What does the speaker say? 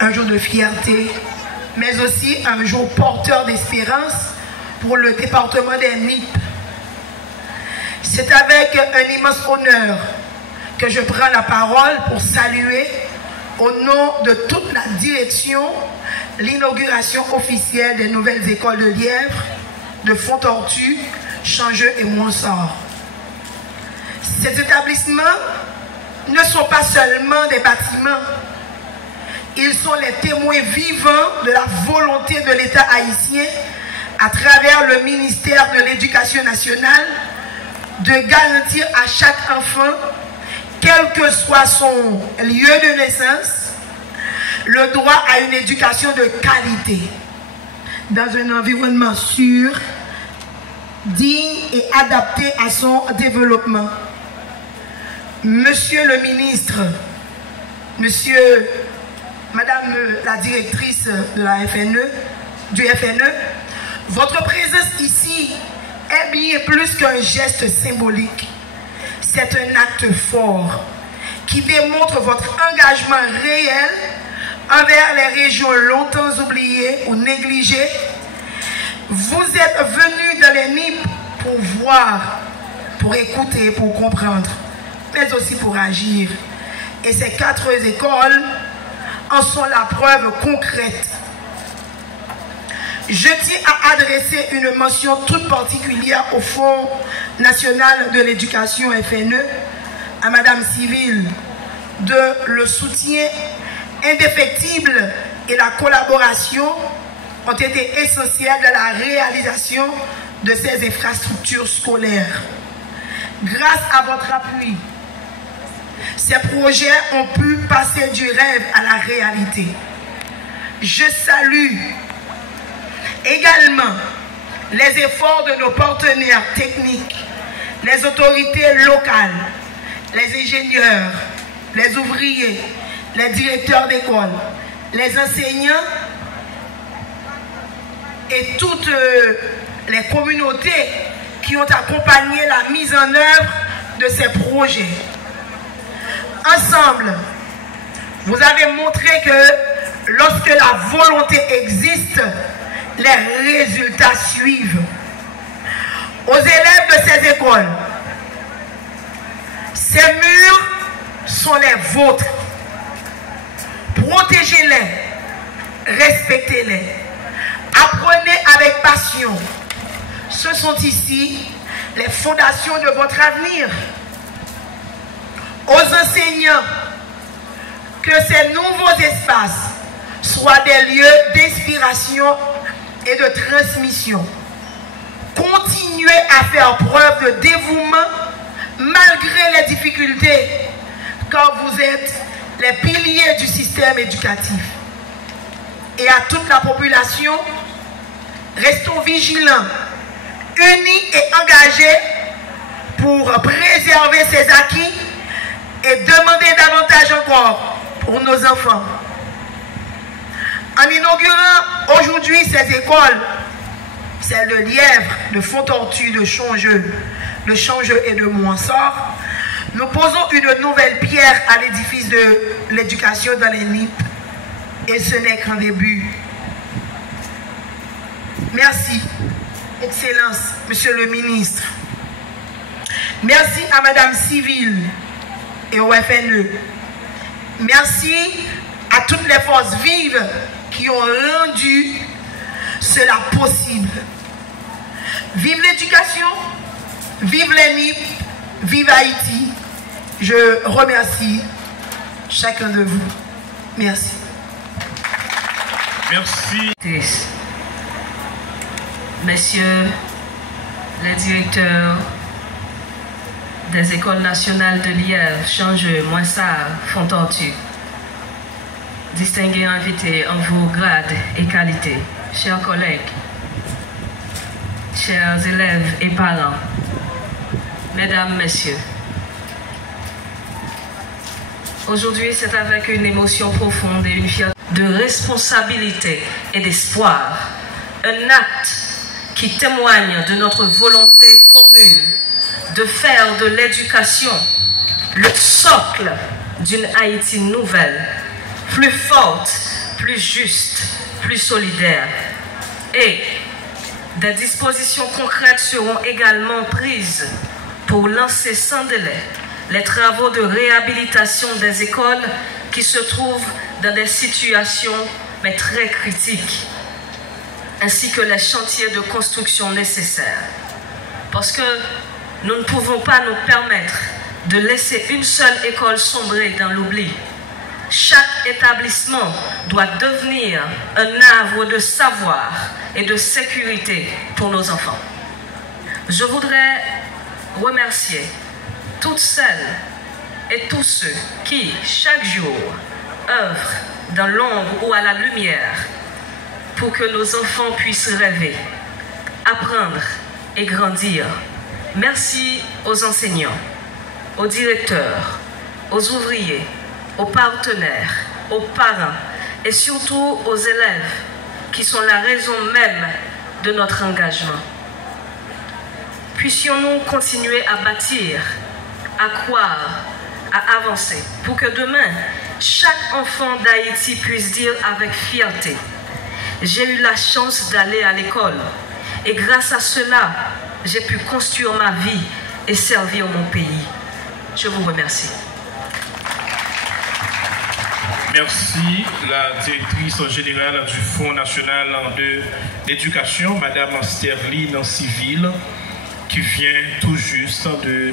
un jour de fierté, mais aussi un jour porteur d'espérance pour le département des NIP. C'est avec un immense honneur que je prends la parole pour saluer, au nom de toute la direction, l'inauguration officielle des nouvelles écoles de Lièvre, de Fontortu, Changeux et Montsort. Ces établissements ne sont pas seulement des bâtiments, ils sont les témoins vivants de la volonté de l'État haïtien à travers le ministère de l'Éducation nationale de garantir à chaque enfant, quel que soit son lieu de naissance, le droit à une éducation de qualité dans un environnement sûr, digne et adapté à son développement. Monsieur le ministre, Madame la directrice de la FNE, du FNE, votre présence ici est bien plus qu'un geste symbolique. C'est un acte fort qui démontre votre engagement réel envers les régions longtemps oubliées ou négligées. Vous êtes venus dans les NIP pour voir, pour écouter, pour comprendre, mais aussi pour agir. Et ces 4 écoles en sont la preuve concrète. Je tiens à adresser une mention toute particulière au Fonds national de l'éducation FNE, à Madame Civil, de le soutien indéfectible et la collaboration ont été essentiels dans la réalisation de ces infrastructures scolaires. Grâce à votre appui, ces projets ont pu passer du rêve à la réalité. Je salue également les efforts de nos partenaires techniques, les autorités locales, les ingénieurs, les ouvriers, les directeurs d'école, les enseignants et toutes les communautés qui ont accompagné la mise en œuvre de ces projets. Ensemble, vous avez montré que lorsque la volonté existe, les résultats suivent. Aux élèves de ces écoles, ces murs sont les vôtres. Protégez-les, respectez-les, apprenez avec passion. Ce sont ici les fondations de votre avenir. Aux enseignants, que ces nouveaux espaces soient des lieux d'inspiration et de transmission. Continuez à faire preuve de dévouement malgré les difficultés, car vous êtes les piliers du système éducatif. Et à toute la population, restons vigilants, unis et engagés pour préserver ces acquis et demander davantage encore pour nos enfants. En inaugurant aujourd'hui ces écoles, celles de Lièvre, de Fontortu, de Changeux et de Montsort, nous posons une nouvelle pierre à l'édifice de l'éducation dans les NIP. Et ce n'est qu'un début. Merci, Excellence, Monsieur le Ministre. Merci à Madame Civil et au FNE. Merci à toutes les forces vives qui ont rendu cela possible. Vive l'éducation, vive les NIP, vive Haïti. Je remercie chacun de vous. Merci. Merci. Messieurs les directeurs des écoles nationales de Lièvre, Changeux, Montsort, Fontortu, distingués invités en vos grades et qualités, chers collègues, chers élèves et parents, mesdames, messieurs, aujourd'hui c'est avec une émotion profonde et une fierté de responsabilité et d'espoir, un acte qui témoigne de notre volonté commune de faire de l'éducation le socle d'une Haïti nouvelle, plus forte, plus juste, plus solidaire. Et des dispositions concrètes seront également prises pour lancer sans délai les travaux de réhabilitation des écoles qui se trouvent dans des situations mais très critiques, ainsi que les chantiers de construction nécessaires. Parce que nous ne pouvons pas nous permettre de laisser une seule école sombrer dans l'oubli. Chaque établissement doit devenir un havre de savoir et de sécurité pour nos enfants. Je voudrais remercier toutes celles et tous ceux qui, chaque jour, œuvrent dans l'ombre ou à la lumière pour que nos enfants puissent rêver, apprendre et grandir. Merci aux enseignants, aux directeurs, aux ouvriers, aux partenaires, aux parents et surtout aux élèves qui sont la raison même de notre engagement. Puissions-nous continuer à bâtir, à croire, à avancer pour que demain, chaque enfant d'Haïti puisse dire avec fierté: j'ai eu la chance d'aller à l'école et grâce à cela, j'ai pu construire ma vie et servir mon pays. Je vous remercie. Merci, la directrice générale du Fonds national de l'éducation, Madame Sterline Civil, qui vient tout juste de